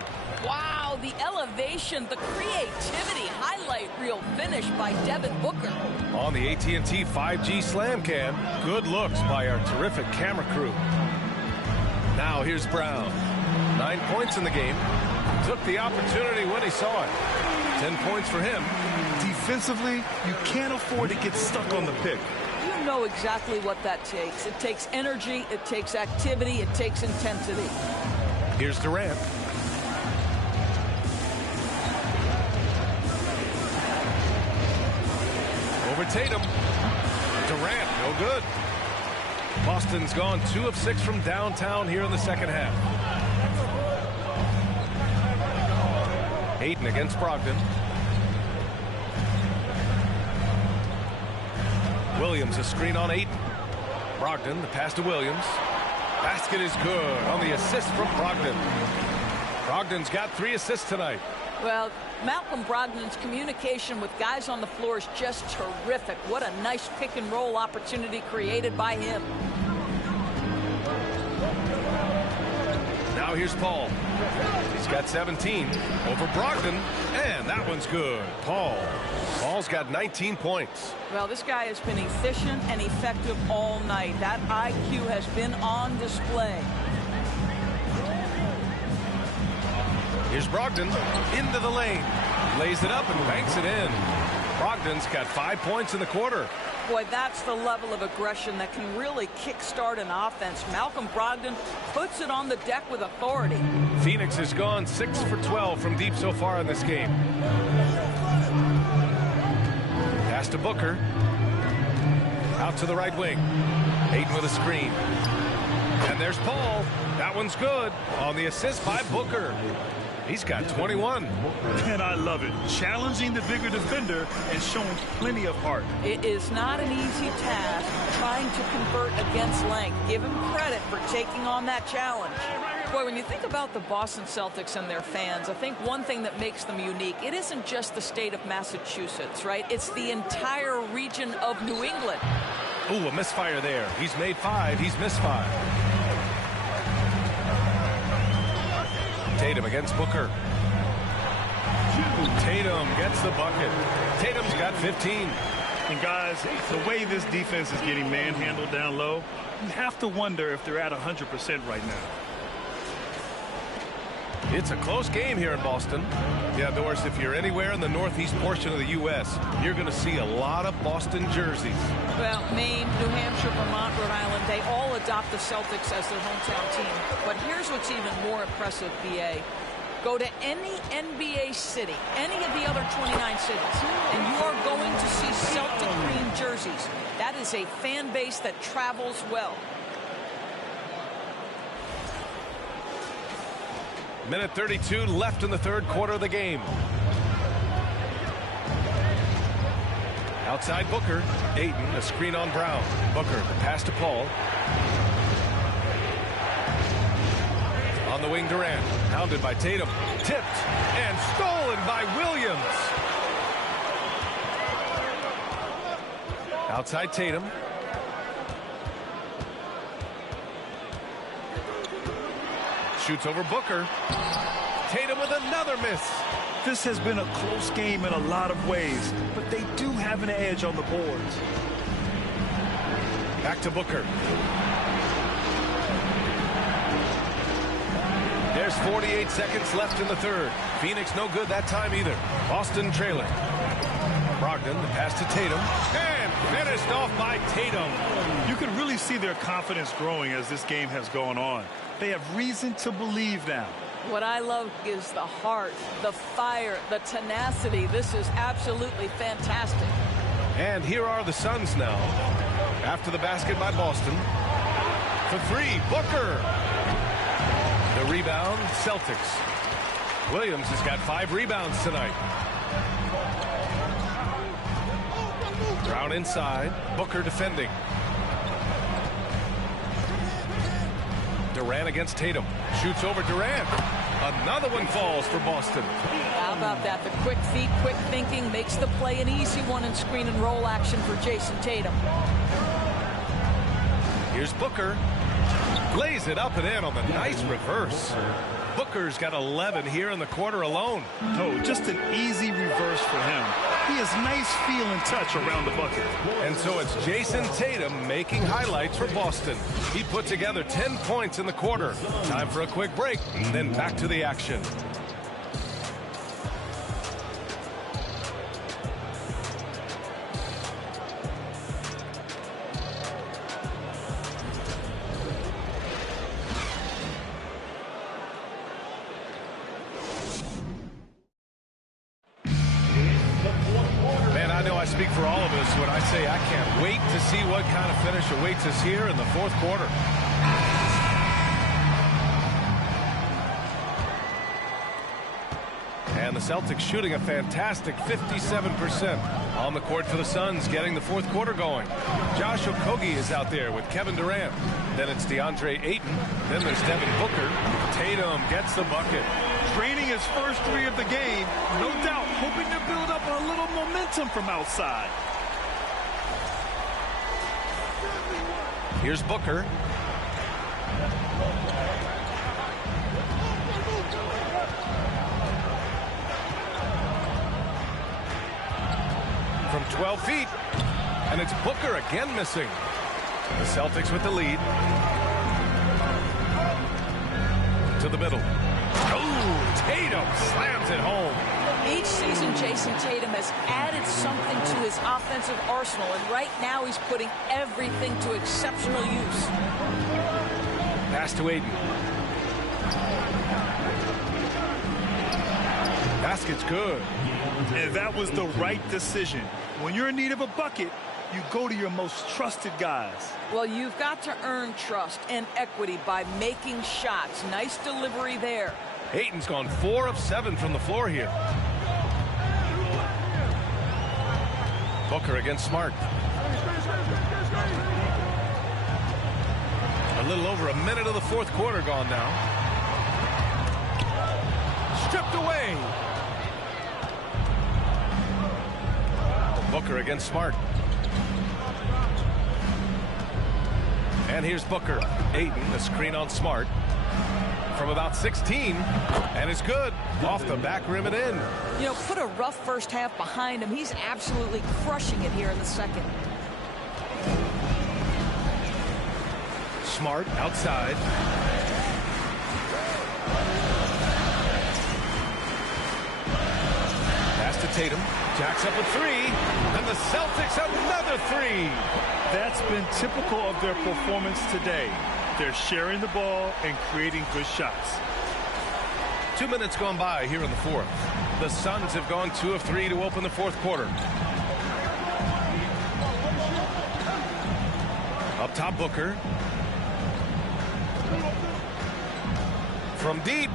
Wow, the elevation, the creativity, highlight reel finish by Devin Booker. On the AT&T 5G Slam Cam. Good looks by our terrific camera crew. Now here's Brown. 9 points in the game. Took the opportunity when he saw it. 10 points for him. Defensively, you can't afford to get stuck on the pick. You know exactly what that takes. It takes energy, it takes activity, it takes intensity. Here's Durant. Over Tatum. Durant, no good. Boston's gone 2 of 6 from downtown here in the second half. Ayton against Brogdon. Williams, a screen on Ayton. Brogdon, the pass to Williams. Basket is good on the assist from Brogdon. Brogdon's got 3 assists tonight. Well, Malcolm Brogdon's communication with guys on the floor is just terrific. What a nice pick and roll opportunity created by him. Now here's Paul. He's got 17 over Brogdon, and that one's good. Paul's got 19 points. Well, this guy has been efficient and effective all night. That IQ has been on display. Here's Brogdon into the lane. Lays it up and banks it in. Brogdon's got 5 points in the quarter. Boy, that's the level of aggression that can really kickstart an offense. Malcolm Brogdon puts it on the deck with authority. Phoenix has gone 6 for 12 from deep so far in this game. Pass to Booker. Out to the right wing. Ayton with a screen. And there's Paul. That one's good on the assist by Booker. He's got 21. And I love it. Challenging the bigger defender and showing plenty of heart. It is not an easy task trying to convert against length. Give him credit for taking on that challenge. Boy, when you think about the Boston Celtics and their fans, I think one thing that makes them unique, it isn't just the state of Massachusetts, right? It's the entire region of New England. Ooh, a misfire there. He's made 5. He's missed 5. Tatum against Booker. Tatum gets the bucket. Tatum's got 15. And guys, the way this defense is getting manhandled down low, you have to wonder if they're at 100% right now. It's a close game here in Boston. Yeah, Doris, if you're anywhere in the northeast portion of the U.S., you're going to see a lot of Boston jerseys. Well, Maine, New Hampshire, Vermont, Rhode Island, they all adopt the Celtics as their hometown team. But here's what's even more impressive, BA. Go to any NBA city, any of the other 29 cities, and you are going to see Celtic green jerseys. That is a fan base that travels well. Minute 32 left in the third quarter of the game. Outside Booker. Ayton, a screen on Brown. Booker, the pass to Paul. On the wing, Durant. Hounded by Tatum. Tipped and stolen by Williams. Outside Tatum. Shoots over Booker. Tatum with another miss. This has been a close game in a lot of ways, but they do have an edge on the boards. Back to Booker. There's 48 seconds left in the third. Phoenix no good that time either. Boston trailing. Brogdon, the pass to Tatum. And finished off by Tatum. You can really see their confidence growing as this game has gone on. They have reason to believe now. What I love is the heart, the fire, the tenacity. This is absolutely fantastic. And here are the Suns now. After the basket by Boston. For three, Booker. The rebound, Celtics. Williams has got 5 rebounds tonight. Brown inside. Booker defending. Durant against Tatum. Shoots over Durant. Another one falls for Boston. How about that? The quick feet, quick thinking makes the play an easy one in screen and roll action for Jason Tatum. Here's Booker. Lays it up and in on the nice reverse. Booker's got 11 here in the quarter alone. Oh, just an easy reverse for him. He has nice feel and touch around the bucket. And so it's Jason Tatum making highlights for Boston. He put together 10 points in the quarter. Time for a quick break, then back to the action. I speak for all of us when I say I can't wait to see what kind of finish awaits us here in the fourth quarter. And the Celtics shooting a fantastic 57% on the court for the Suns, getting the fourth quarter going. Josh Okogie is out there with Kevin Durant. Then it's DeAndre Ayton. Then there's Devin Booker. Tatum gets the bucket. Draining his first 3 of the game, no doubt hoping to build up a little momentum from outside. Here's Booker. From 12 feet. And it's Booker again missing. The Celtics with the lead. To the middle. Oh, Tatum slams it home. Each season, Jason Tatum has added something to his offensive arsenal, and right now he's putting everything to exceptional use. Pass to Ayton. Basket's good. And that was the right decision. When you're in need of a bucket, you go to your most trusted guys. Well, you've got to earn trust and equity by making shots. Nice delivery there. Ayton's gone 4 of 7 from the floor here. Booker against Smart. A little over a minute of the fourth quarter gone now. Stripped away. Booker against Smart. And here's Booker. Ayton, a screen on Smart. from about 16, and is good. Off the back rim and in. You know, put a rough first half behind him. He's absolutely crushing it here in the second. Smart outside. Pass to Tatum. Jacks up a three. And the Celtics another three. That's been typical of their performance today. They're sharing the ball and creating good shots. 2 minutes gone by here in the fourth. The Suns have gone 2 of 3 to open the fourth quarter. Up top, Booker. From deep.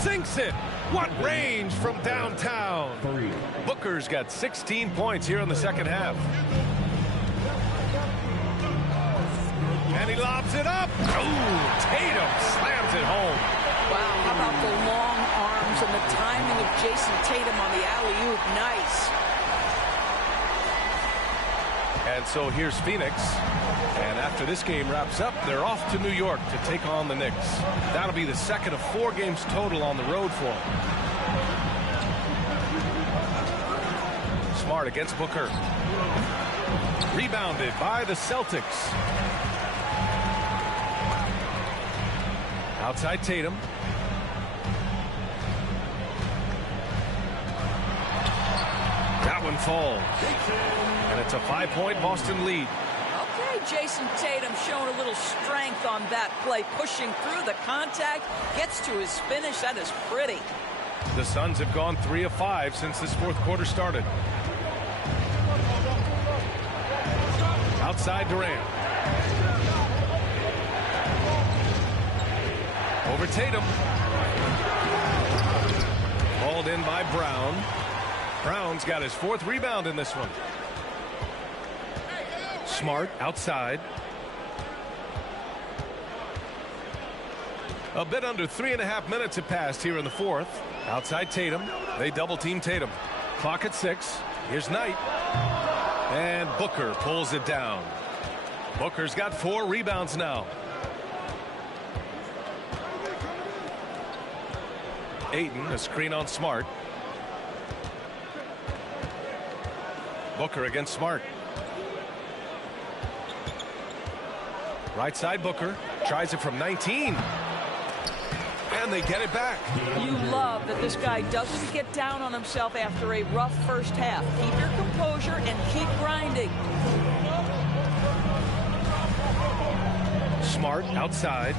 Sinks it. What range from downtown. Booker's got 16 points here in the second half. And he lobs it up. Ooh, Tatum slams it home. Wow, how about the long arms and the timing of Jason Tatum on the alley-oop? Nice. And so here's Phoenix. And after this game wraps up, they're off to New York to take on the Knicks. That'll be the second of 4 games total on the road for them. Smart against Booker. Rebounded by the Celtics. Outside Tatum. That one falls. And it's a 5-point Boston lead. Okay, Jason Tatum showing a little strength on that play, pushing through the contact, gets to his finish. That is pretty. The Suns have gone 3 of 5 since this fourth quarter started. Outside Durant. Over Tatum. Hauled in by Brown. Brown's got his 4th rebound in this one. Smart outside. A bit under 3.5 minutes have passed here in the fourth. Outside Tatum. They double team Tatum. Clock at 6. Here's Knight. And Booker pulls it down. Booker's got 4 rebounds now. Ayton, a screen on Smart. Booker against Smart. Right side Booker. Tries it from 19. And they get it back. You love that this guy doesn't get down on himself after a rough first half. Keep your composure and keep grinding. Smart outside.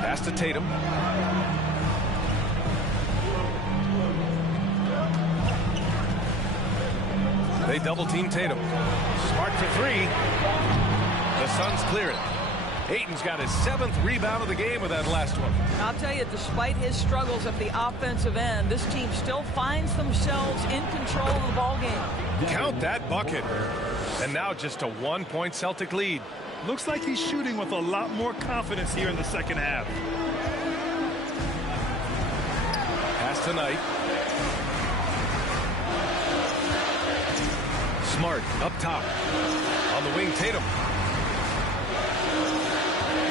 Pass to Tatum. They double team Tatum. Smart for 3. The Suns clear it. Ayton's got his 7th rebound of the game with that last one. I'll tell you, despite his struggles at the offensive end, this team still finds themselves in control of the ball game. Count that bucket. And now just a 1-point Celtic lead. Looks like he's shooting with a lot more confidence here in the second half. Pass to Knight. Smart up top. On the wing, Tatum.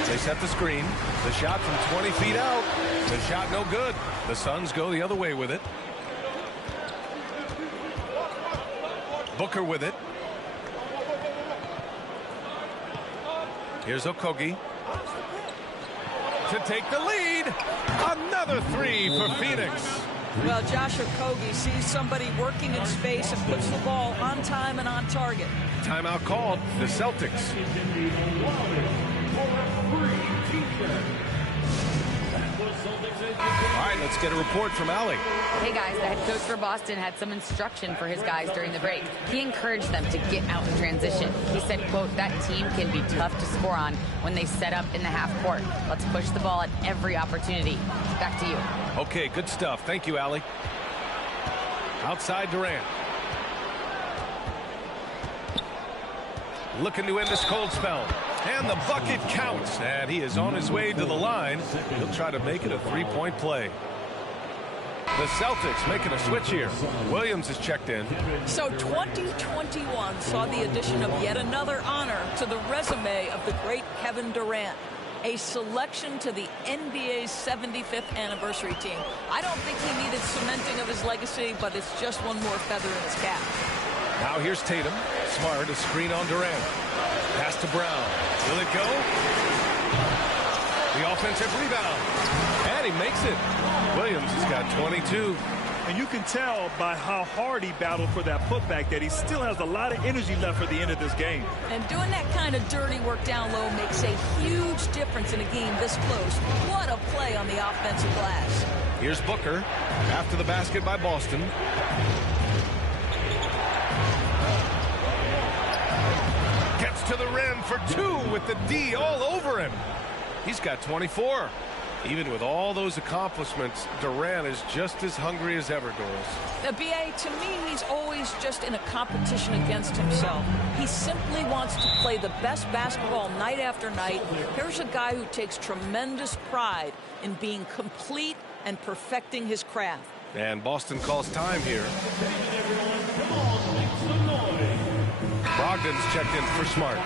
They set the screen. The shot from 20 feet out. The shot no good. The Suns go the other way with it. Booker with it. Here's Okogie. To take the lead. Another 3 for Phoenix. Well, Josh Okogie sees somebody working in space and puts the ball on time and on target. Timeout called. The Celtics. All right, let's get a report from Allie. Hey, guys, the head coach for Boston had some instruction for his guys during the break. He encouraged them to get out in transition. He said, quote, that team can be tough to score on when they set up in the half court. Let's push the ball at every opportunity. Back to you. Okay, good stuff. Thank you, Allie. Outside Durant. Looking to end this cold spell. And the bucket counts. And he is on his way to the line. He'll try to make it a 3-point play. The Celtics making a switch here. Williams is checked in. So 2021 saw the addition of yet another honor to the resume of the great Kevin Durant. a selection to the NBA's 75th anniversary team. I don't think he needed cementing of his legacy, but it's just one more feather in his cap. Now here's Tatum. Smart, a screen on Durant. Pass to Brown. Will it go? The offensive rebound. And he makes it. Williams has got 22. And you can tell by how hard he battled for that putback that he still has a lot of energy left for the end of this game. And doing that kind of dirty work down low makes a huge difference in a game this close. What a play on the offensive glass. Here's Booker after the basket by Boston. Gets to the rim for 2 with the D all over him. He's got 24. Even with all those accomplishments, Durant is just as hungry as ever, Doris. BA, to me, he's always just in a competition against himself. He simply wants to play the best basketball night after night. Here's a guy who takes tremendous pride in being complete and perfecting his craft. And Boston calls time here. Brogdon's checked in for Smart.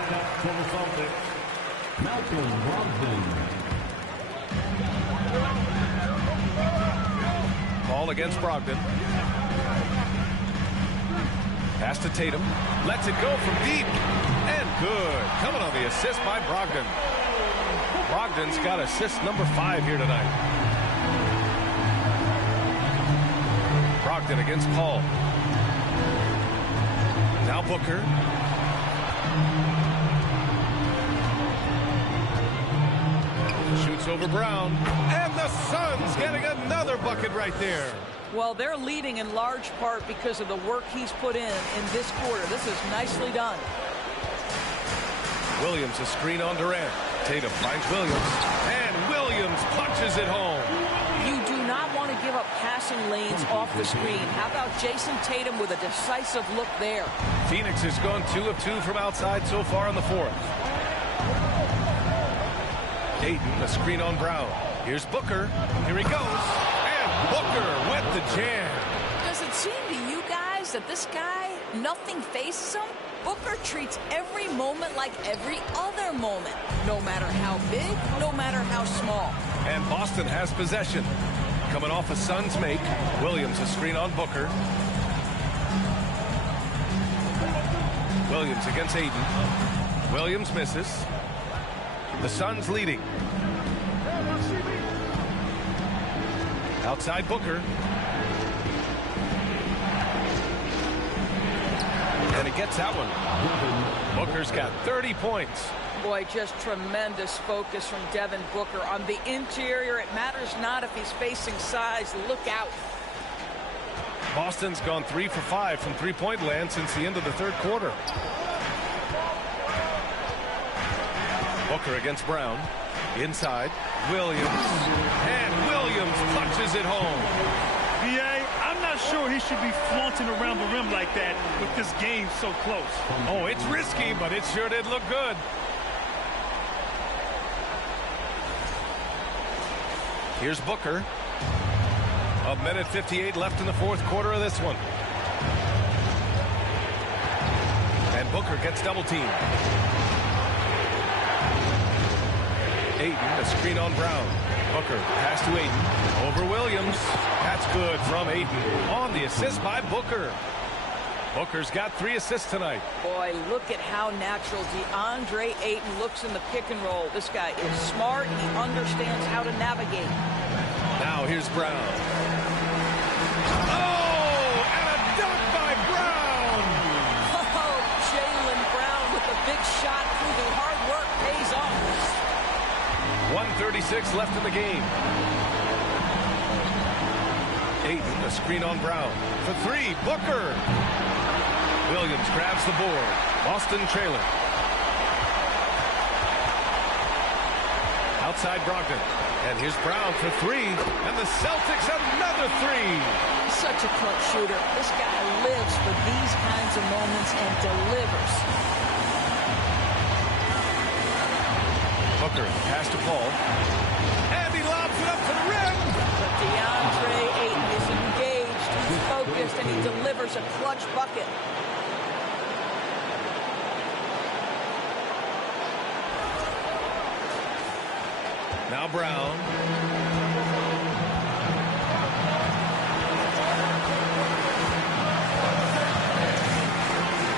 Ball against Brogdon. Pass to Tatum. Lets it go from deep. And good. Coming on the assist by Brogdon. Brogdon's got assist number 5 here tonight. Brogdon against Paul. Now Booker. Shoots over Brown. And the Suns getting another bucket right there. Well, they're leading in large part because of the work he's put in this quarter. This is nicely done. Williams a screen on Durant. Tatum finds Williams. And Williams punches it home. You do not want to give up passing lanes off the screen. How about Jason Tatum with a decisive look there? Phoenix has gone 2 of 2 from outside so far in the 4th. Ayton, a screen on Brown. Here's Booker. Here he goes. And Booker with the jam. Does it seem to you guys that this guy, nothing faces him? Booker treats every moment like every other moment. No matter how big, no matter how small. And Boston has possession. Coming off a Suns make. Williams a screen on Booker. Williams against Ayton. Williams misses. The Suns leading. Outside Booker. And he gets that one. Booker's got 30 points. Boy, just tremendous focus from Devin Booker. On the interior, it matters not if he's facing size. Look out. Boston's gone 3 for 5 from three-point land since the end of the 3rd quarter. Booker against Brown. Inside. Williams. And Williams punches it home. BA, I'm not sure he should be flaunting around the rim like that with this game so close. Oh, it's risky, but it sure did look good. Here's Booker. 1:58 left in the 4th quarter of this one. And Booker gets double teamed. Ayton, a screen on Brown. Booker, pass to Ayton. Over Williams. That's good from Ayton. On the assist by Booker. Booker's got 3 assists tonight. Boy, look at how natural DeAndre Ayton looks in the pick and roll. This guy is smart. He understands how to navigate. Now here's Brown. Oh, and a dunk by Brown. Oh, Jaylen Brown with a big shot, proving hard work pays off. 1:36 left in the game. Ayton, a screen on Brown. For 3, Booker. Williams grabs the board. Boston trailing. Outside Brogdon. And here's Brown for 3. And the Celtics another 3. Such a clutch shooter. This guy lives for these kinds of moments and delivers. Booker, pass to Paul. And he lobs it up to the rim. But DeAndre Ayton is engaged, he's focused, and he delivers a clutch bucket. Now Brown.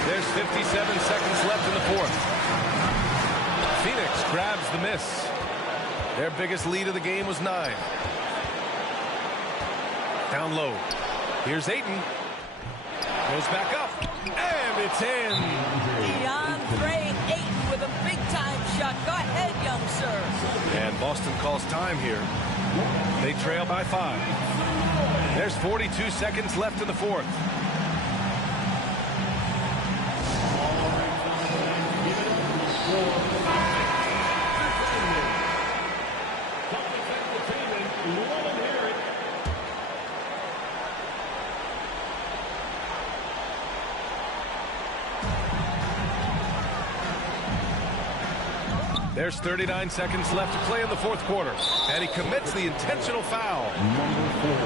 There's 57 seconds left in the fourth. Phoenix grabs the miss. Their biggest lead of the game was 9. Down low. Here's Ayton. Goes back up. And it's in. DeAndre Ayton with a big-time shot. Go ahead, young sir. And Boston calls time here. They trail by 5. There's 42 seconds left in the fourth. There's 39 seconds left to play in the fourth quarter. And he commits the intentional foul. Number 4.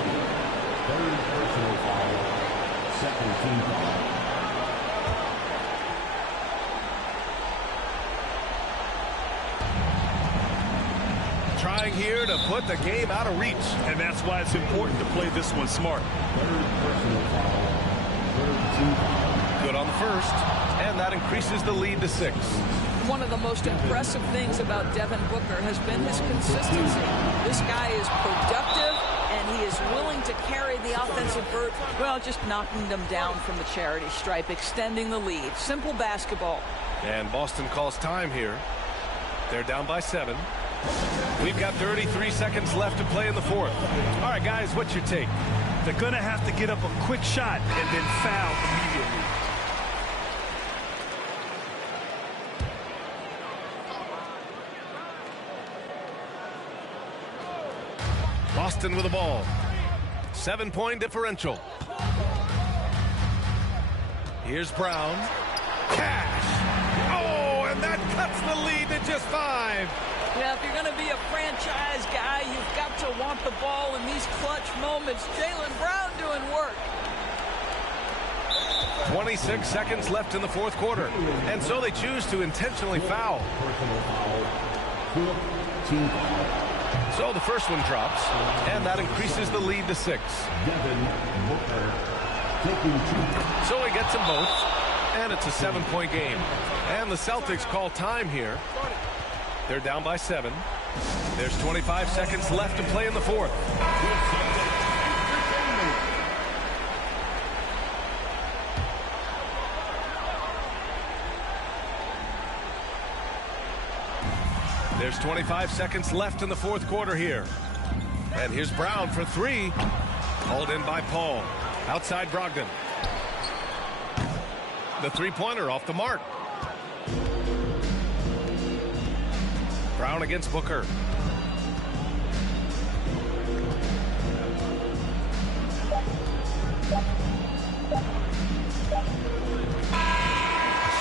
Third personal foul. Second team foul. Trying here to put the game out of reach. And that's why it's important to play this one smart. Third personal foul. Third team foul. Good on the first. And that increases the lead to 6. One of the most impressive things about Devin Booker has been his consistency. This guy is productive, and he is willing to carry the offensive burden, well, just knocking them down from the charity stripe, extending the lead. Simple basketball. And Boston calls time here. They're down by 7. We've got 33 seconds left to play in the fourth. All right, guys, what's your take? They're going to have to get up a quick shot and then foul immediately. Boston with the ball. 7-point differential. Here's Brown. Cash. Oh, and that cuts the lead to just 5. Yeah, if you're going to be a franchise guy, you've got to want the ball in these clutch moments. Jaylen Brown doing work. 26 seconds left in the fourth quarter. And so they choose to intentionally foul. Personal foul. Team foul. So the first one drops, and that increases the lead to 6. Devin Booker taking 2. So he gets them both, and it's a 7-point game. And the Celtics call time here. They're down by 7. There's 25 seconds left to play in the fourth. There's 25 seconds left in the fourth quarter here. And here's Brown for 3. Hauled in by Paul. Outside Brogdon. The three-pointer off the mark. Brown against Booker.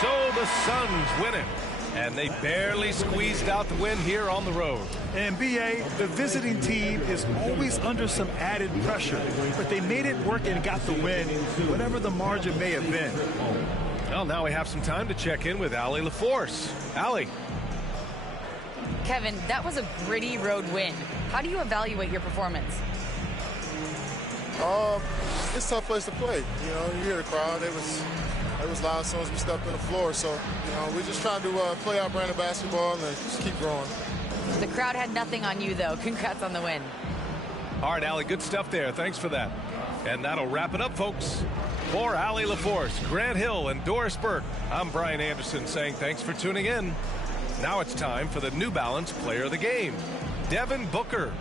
So the Suns win it. And they barely squeezed out the win here on the road. And BA, the visiting team is always under some added pressure, but they made it work and got the win, whatever the margin may have been. Well, now we have some time to check in with Allie LaForce. Allie. Kevin, that was a gritty road win. How do you evaluate your performance? It's a tough place to play. You know, you hear the crowd. It was loud as soon as we stepped on the floor. So, you know, we're just trying to play our brand of basketball and just keep growing. The crowd had nothing on you, though. Congrats on the win. All right, Allie, good stuff there. Thanks for that. And that'll wrap it up, folks. For Allie LaForce, Grant Hill, and Doris Burke, I'm Brian Anderson saying thanks for tuning in. Now it's time for the New Balance Player of the Game, Devin Booker.